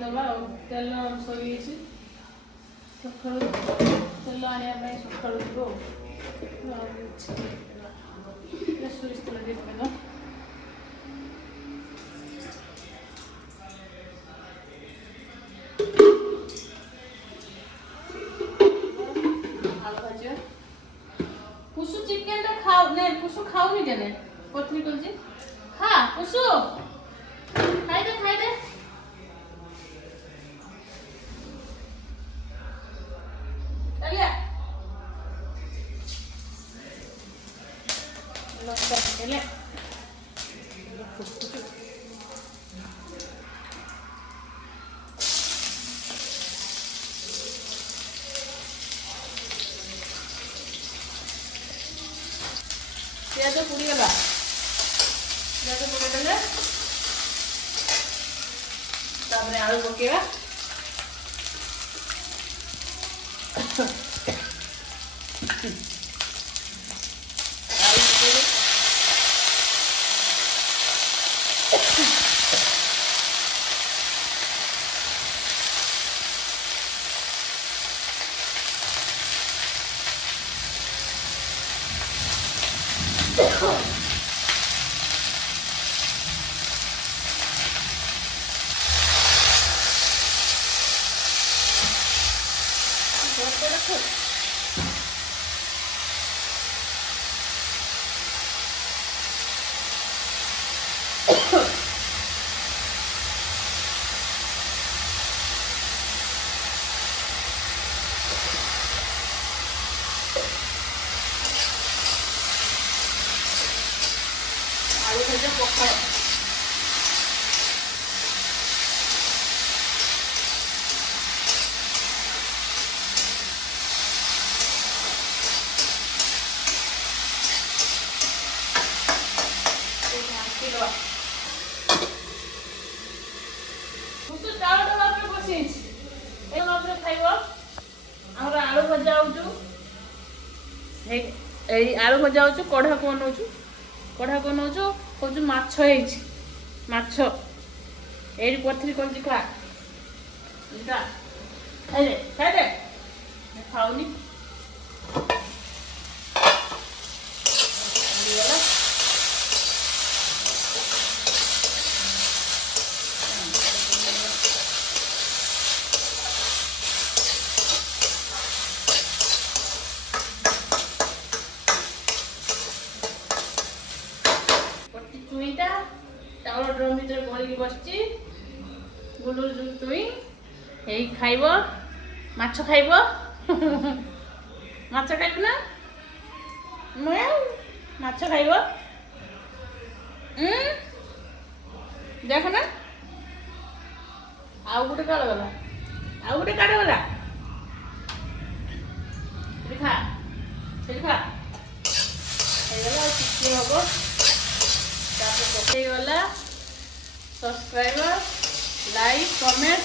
ଦବା ଆଉ ତେଲ ସରିଯାଇଛି ସକାଳୁ ତେଲ ଆଣିବା ପାଇଁ ସକାଳୁ ଯିବ ଆଉ ସୋରିଷ ତେଲ ଟିକେ ପକେଇଦବା। ଆଳୁ ଭାଜିବା। पुसु चिकन टा खाओ ने पुसु खाओ नहीं जाने पत्नी कल जी खा पुसु खाई दे चलिए लस्सा चले पियाज पुड़ी गला पियाज पुड़ी देले तापरे आलू पकेवा आलू पकेले आलू भजा पखाड़ आलू भजा आलू भजा हो कढ़ा को नौचु कढ़ा को नौचु कौच माछ माछ ये पथरी कर खा खाए खाऊनी चुईटा चाउल ड्रम भीतर गलिकी बसची गुलुर चुई यही खाइब माछ खाइब माछ खाइब ना माछ खाइब देख ना आउ गोटे काड़ गला आउ गोटे काड़ गला खा खा हम पकईगला सब्सक्राइबर लाइक कमेंट।